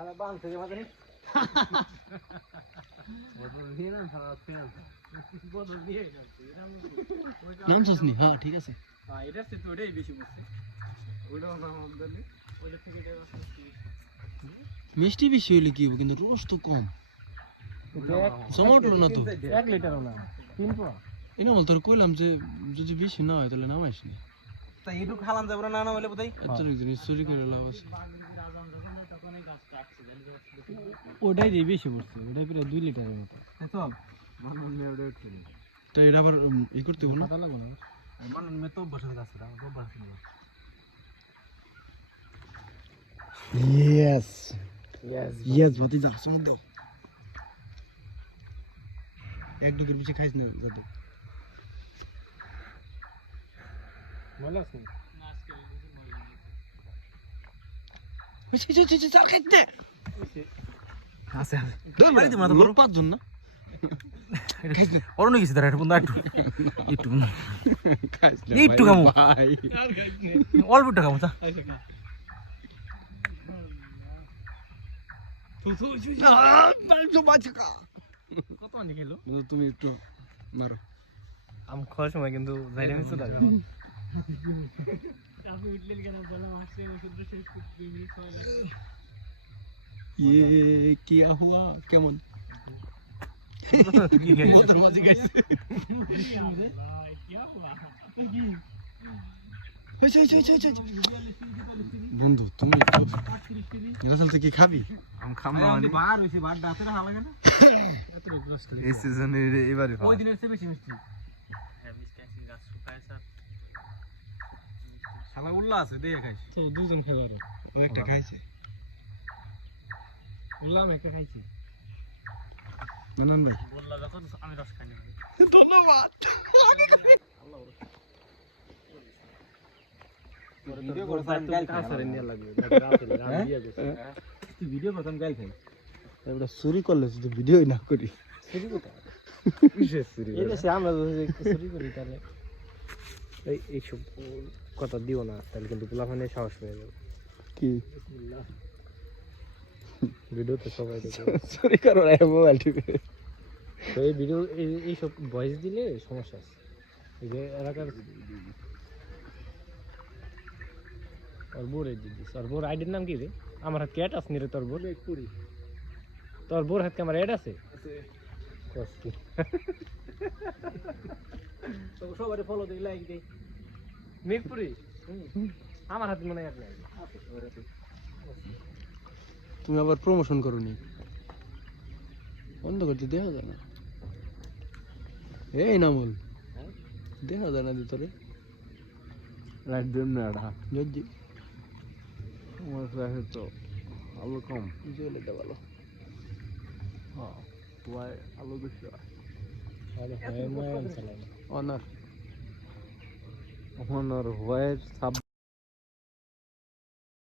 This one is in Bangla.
সারা বাং থেকে মাঝে নামছস নি হ্যাঁ ঠিক আছে। এটা তো ওটাই বেশি থেকে এটা মিষ্টি বেশি হইলে কি হবে? কিন্তু রস তো কম। জমাটলো না তো? এক লিটার না তিন পো। এনে বল তোর কইলাম যে যদি বেশি না হয় তাহলে নামাইস নি। তা এইটুক খালাম যাব না না বোধহয়? এত জিনিস চুরি করে লাভ আছে। ওটাই দিয়ে বেশি পড়ছে ওটাই প্রায় দুই লিটারের মতো। চল তো এটা আবার ই করতে হবে না পাতা লাগবো না? মানুষ মে তো বসে আছে তো বসে ইয়েস ইয়েস ভাতিজা সমুদ্র দাও। এক ডুকের পিছিয়ে খাইস না দাদু ভালো আছে আছে। দৌড় বাড়ি দিবো না লোক পাঁচজন না? অরুণ গেছি তারা একটু একটু। একটু একটু কামু। অল্প মানে তুমি একটু মারো। আম খাওয়ার সময় কিন্তু যাইলে মিস লাগে ये क्या हुआ কেমন মতরবাজি গাইছে হইছে, হইছে, হইছে, হইছে, হইছে। বন্ধু তুমি একটু রাসেল থেকে খাবি আম খামা বার হইছে বার দাঁতে রাখা লাগে না এই সিজনে এবারে ওই দিনের চেয়ে বেশি মিষ্টি শালা উল্লা আছে দিয়ে খাইছি তো দুজন খেয়ে পারো ও একটা খাইছে উল্লা আমি খাইছি। নানান ভাই। বললা যখন আমি রস খাই ধন্যবাদ। ভিডিও করতাম গাল খাই সরে নিয়ে লাগবে। তুই ভিডিও করতাম গাল খাই এবারে চুরি করলে ভিডিও না করি। আমরা যদি চুরি করি তাহলে। এই এইসব কথা দিও না তাহলে কিন্তু সাহস পেয়ে যাবে। কি? ভিডিওতে সবাই দেখে চুরি করো না মোবাইল টিপে। তো এই ভিডিও এইসব ভয়েস দিলে সমস্যা আছে। এই যে এলাকার তোর বোর এই দিদি বোর আইডির নাম কি রে? আমার হাত ক্যাট আছে রে তোর বোর? কুড়ি। তোর বোর হাত আমার অ্যাড আছে? কষ্ট তো সবাই ফলো দিই লাইক দেই। মিরপুরি? আমার হাতে মনে হয় নাই। তুমি আবার প্রমোশন করো নি বন্ধ করতে দেখা যায় না। এই নামল দেখা যায় না ভিতরে। রাইট দেন না এটা। জর্জি আমার কাছে তো আলু কম। হ্যাঁ আলু বেশি অনার হোয়াইট সাব